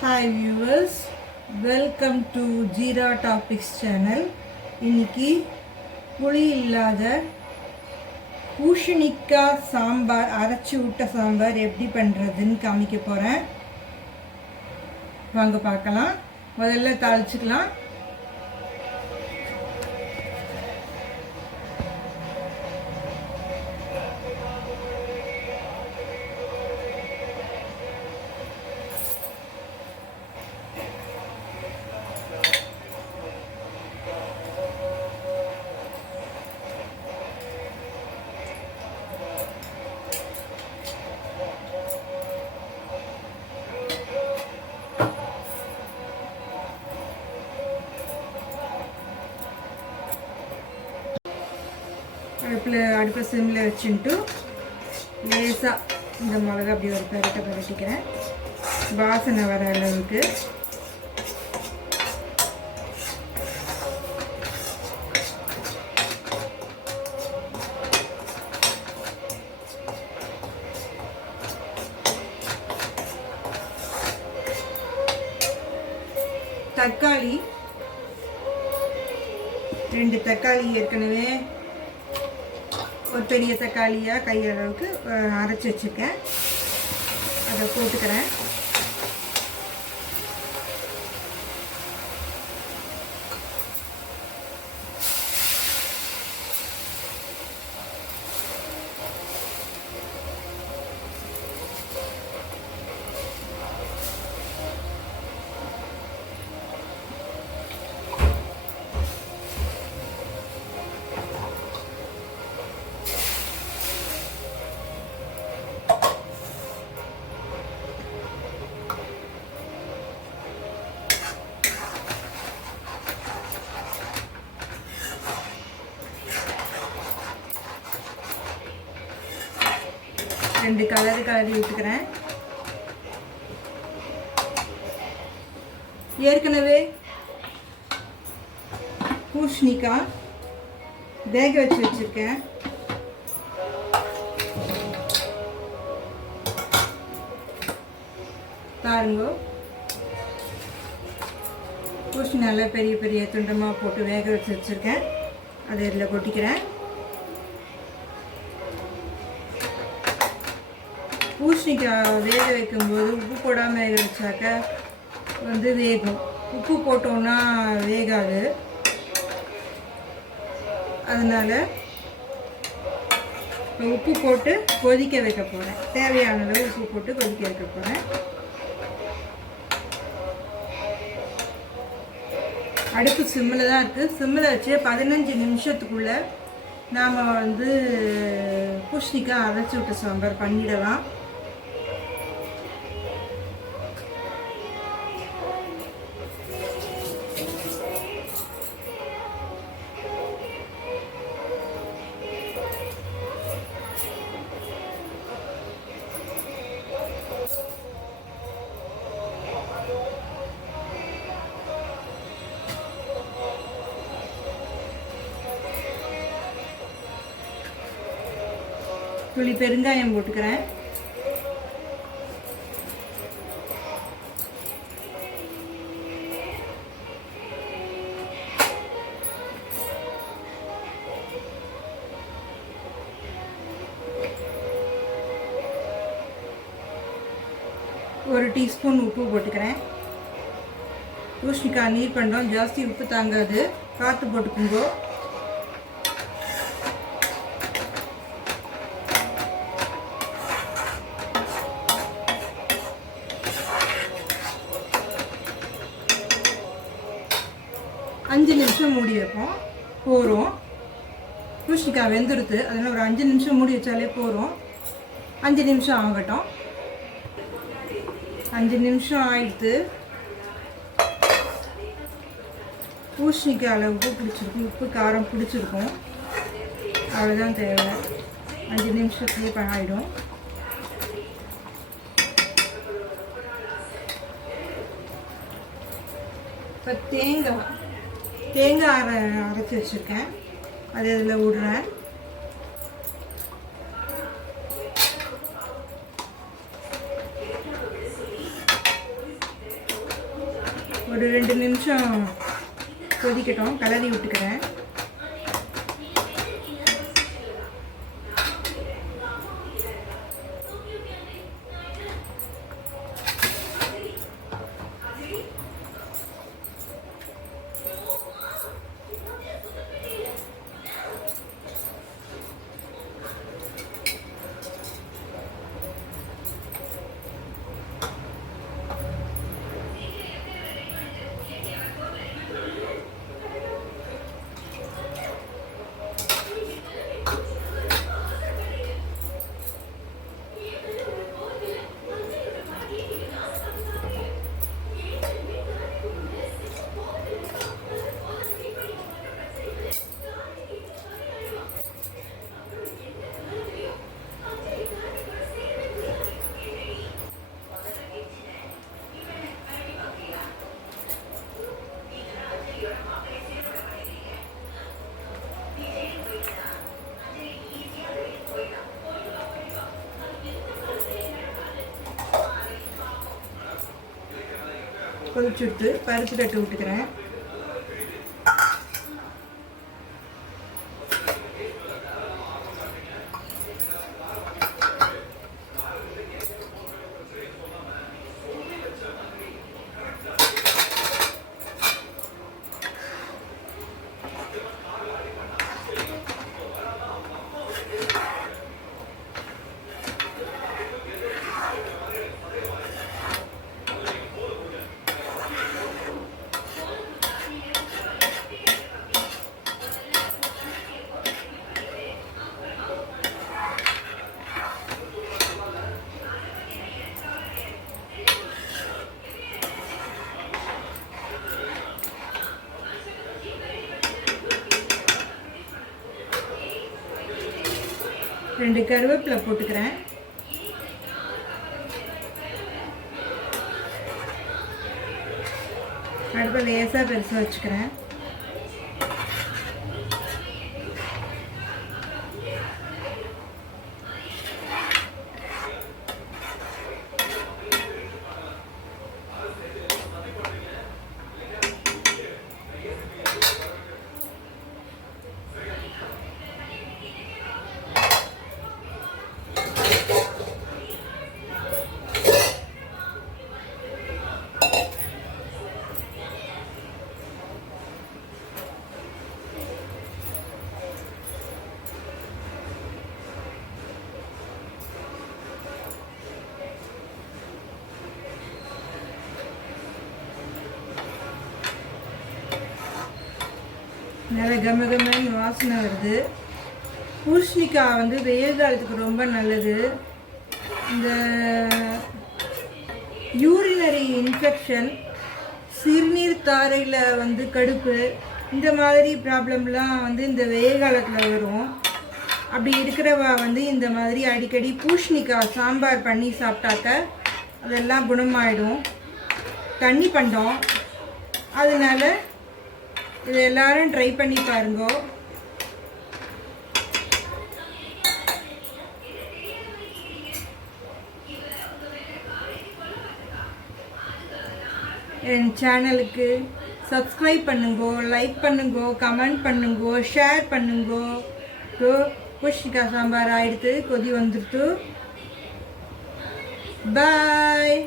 Hi viewers, welcome to Jira Topics channel. இன்னைக்கு புளி இல்லாத பூசணிக்காய் சாம்பார், அரைச்சி விட்ட சாம்பார் எப்படி பண்ணுறதுன்னு காமிக்க போகிறேன். வாங்க பார்க்கலாம். முதல்ல தாளிச்சுக்கலாம். அடுப்பில் சிம்மில் வச்சுட்டு லேசாக இந்த மிளகா அப்படி ஒரு பரட்டிக்கிறேன், வாசனை வர அளவுக்கு. தக்காளி 2 தக்காளி ஏற்கனவே ஒரு பெரிய தக்காளியாக கையளவுக்கு அரைச்சி வச்சுருக்கேன், அதை போட்டுக்கிறேன். ரெண்டு கலரி விட்டுக்கிறேன். ஏற்கனவே பூசணிக்காய் வேக வச்சிருக்கேன். பாருங்க, பூசணி நல்லா பெரிய பெரிய துண்டமாக போட்டு வேக வச்சிருக்கேன். அதை இதில் கொட்டிக்கிறேன். பூசணிக்காய் வேக வைக்கும்போது உப்பு போடாமல் வேக வச்சாக்க வேகும். உப்பு போட்டோன்னா வேகாது. அதனால் உப்பு போட்டு கொதிக்க வைக்க போகிறேன். தேவையான அளவு உப்பு போட்டு கொதிக்க வைக்க போகிறேன். அடுப்பு சிம்மில் தான் இருக்குது. சிம்மில் வச்சு 15 நிமிஷத்துக்குள்ளே நாம் பூசணிக்காய் அரைச்சி விட்ட சாம்பார் பண்ணிடலாம். துளி பெருங்காயம் போட்டுக்கிறேன். ஒரு டீஸ்பூன் உப்பு போட்டுக்கிறேன். பூசணிக்காய் நீர் பண்ணுறோம், ஜாஸ்தி உப்பு தாங்காது, பார்த்து போட்டுக்குங்கோ. அஞ்சு நிமிஷம் மூடி வைப்போம், போகிறோம். பூசணிக்காய் வெந்துடுது, அதனால் ஒரு 5 நிமிஷம் மூடி வச்சாலே போகிறோம். 5 நிமிஷம் ஆகட்டும். 5 நிமிஷம் ஆகிடுது. பூசணிக்காயில் உப்பு பிடிச்சிருக்கும், உப்பு காரம் பிடிச்சிருக்கும். அவ்வளோதான் தேவை. 5 நிமிஷத்துலேயே ஆகிடும். இப்போ தேங்காய் அரைச்சி வச்சுருக்கேன், அதை இதில் விடுறேன். ஒரு 2 நிமிஷம் கொதிக்கட்டும், கலரி விட்டுக்கிறேன். கொதிச்சுட்டு பருப்பு தட்டு விட்டுக்கிறேன். ரெண்டு கருவேப்பிலை போட்டுக்கிறேன். அடுப்பை லேசாக பெருசாக வச்சுக்கிறேன். நல்லா கமகமன்னு வாசனை வருது. பூசணிக்காய் வந்து வெயில் காலத்துக்கு ரொம்ப நல்லது. இந்த யூரினரி இன்ஃபெக்ஷன், சிறுநீர் தாரையில் வந்து கடுப்பு, இந்த மாதிரி ப்ராப்ளம்லாம் வந்து இந்த வெயில் காலத்தில் வரும். அப்படி இருக்கிறவா வந்து இந்த மாதிரி அடிக்கடி பூசணிக்காய் சாம்பார் பண்ணி சாப்பிட்டாக்க அதெல்லாம் குணமாயிடும். தண்ணி பண்டம், அதனால இது எல்லாரும் ட்ரை பண்ணி பாருங்க. என் சேனலுக்கு சப்ஸ்கிரைப் பண்ணுங்க, லைக் பண்ணுங்க, கமெண்ட் பண்ணுங்க, ஷேர் பண்ணுங்க. பூசணிக்காய் சாம்பார் ஆயிடுத்து, கொதி வந்துடுத்து. பாய்.